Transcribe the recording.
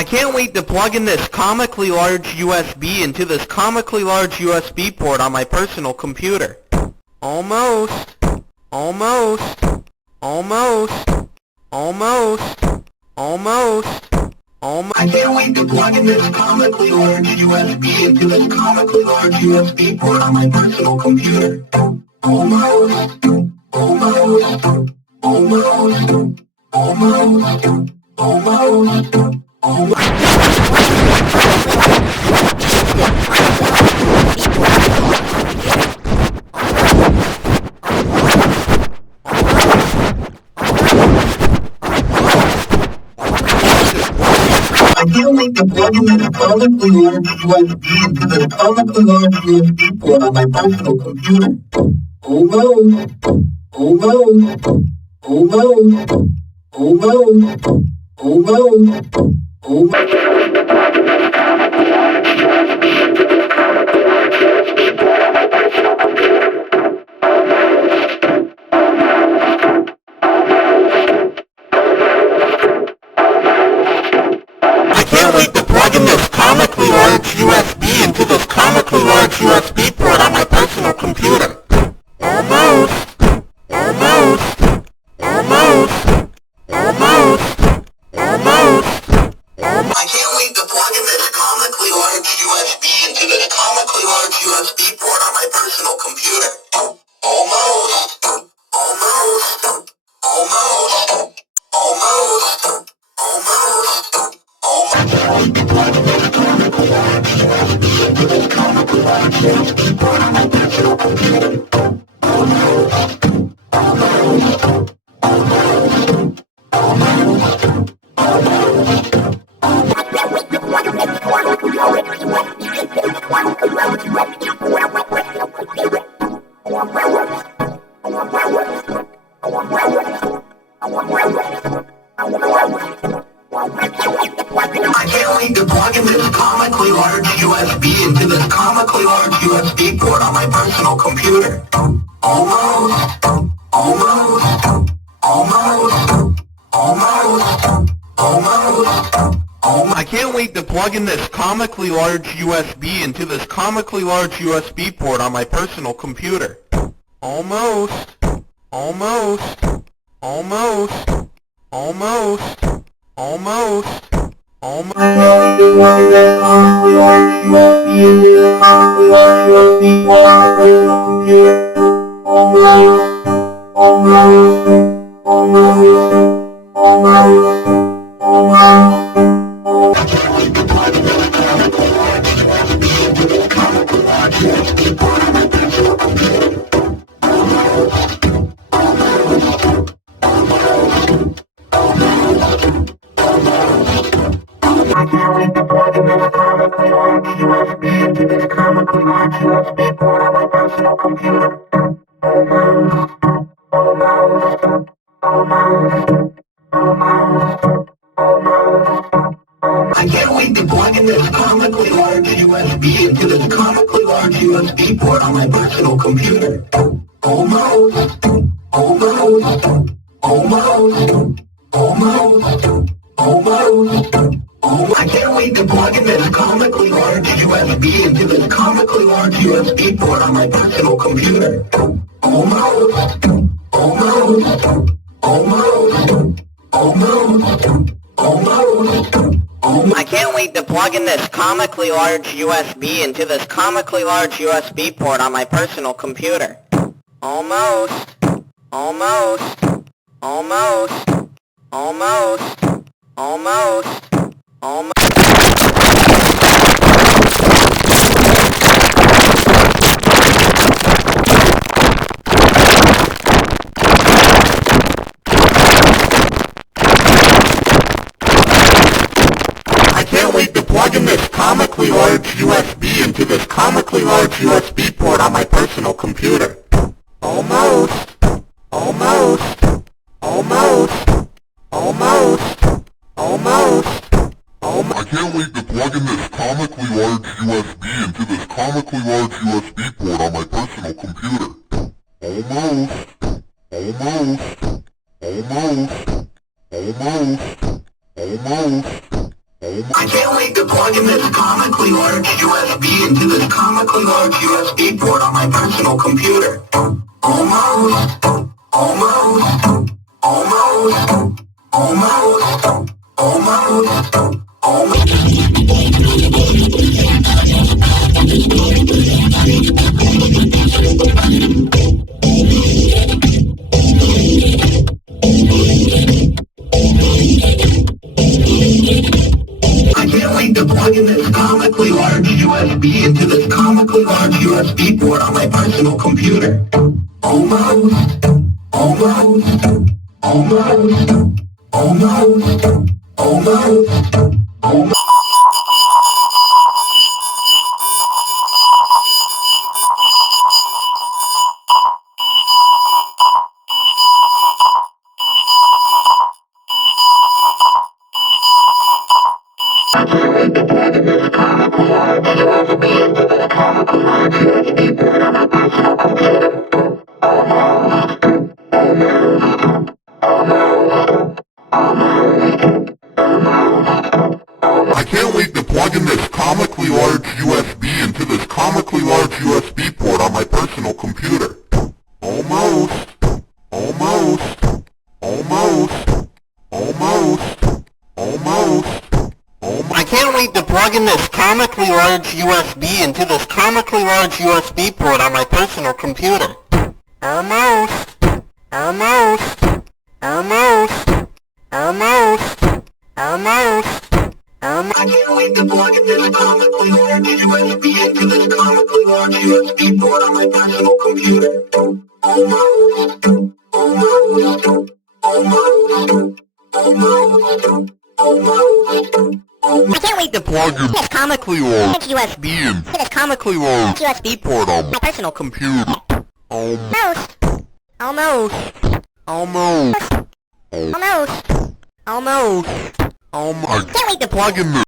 I can't wait to plug in this comically large USB into this comically large USB port on my personal computer. Almost. Almost. Almost. Almost. Almost. Almost. I can't wait to plug in this comically large USB into this comically large USB port on my personal computer. Almost. Almost. Almost. Almost. Almost. I can't wait to plug in this comically large USB into this comically large USB port on my personal computer. Almost. Almost. Almost. Almost. Almost. Almost. I can't wait to plug in this comically large USB into this comically large USB port on my personal computer. Almost. Almost. Almost. Almost. Almost. I can't wait to plug in this comically large USB into this comically large USB port on my personal computer. Almost. Almost. Almost. Almost. Almost. I can't wait to plug in this comically large USB into this comically large USB port on my personal computer. Almost. Almost. Almost. Almost. Almost. I can't wait to plug in this comically large USB into this comically large USB port on my personal computer. Almost. Almost. Almost. Almost. Almost. I can't wait to plug in this comically large USB into this comically large USB port on my personal computer. Almost. Almost. Almost. Almost. Almost. Almost. I can't wait to plug in this comically large USB into this comically large USB port on my personal computer. Almost. Almost. Almost. Almost. Almost. I can't wait to plug in this comically large USB into this comically large USB port on my personal computer. Almost. Almost. Almost. Almost. Almost. I can't wait to plug in this comically large USB into this comically large USB port on my personal computer. Almost. Almost. Almost. Almost. Almost. I can't wait to plug in this comically large USB into this comically large USB port on my personal computer. Almost. Almost. Almost. Almost. Almost. I can't wait to plug in this comically large USB into this comically large USB port on my personal computer. Almost. Almost. Almost. Almost. Almost. I can't wait to plug in this comically large USB into this comically large USB port on my personal computer. Almost. Almost. Almost. Almost. Almost. Almost. I can't wait to plug in this comically large USB into this comically large USB port on my personal computer. Almost. Almost. Almost. Almost. Almost. I can't wait to plug in this comically large USB into this comically large USB port on my personal computer. Almost. Almost. Almost. Almost. Almost. I can't wait to plug in this comically large USB into this comically large USB port on my personal computer. Almost, almost, almost, almost, almost, almost. I can't wait to plug in this comically large USB into this comically large USB port on my personal computer. Almost, almost, almost, almost, almost, almost. I can't wait to plug in this comically large USB into this comically large USB port on my personal computer. Almost, almost, almost, almost, almost, almost. I can't wait to plug in this comically large USB into this comically large USB port on my personal computer. Almost, almost, almost, almost, almost. I can't wait to plug in this comically large USB into this comically large USB port on my personal computer. Almost, almost, almost, almost, almost. I can't wait to plug in this comically large USB into this comically large USB port on my personal computer. Almost, almost, almost, almost, almost. I can't wait to plug in this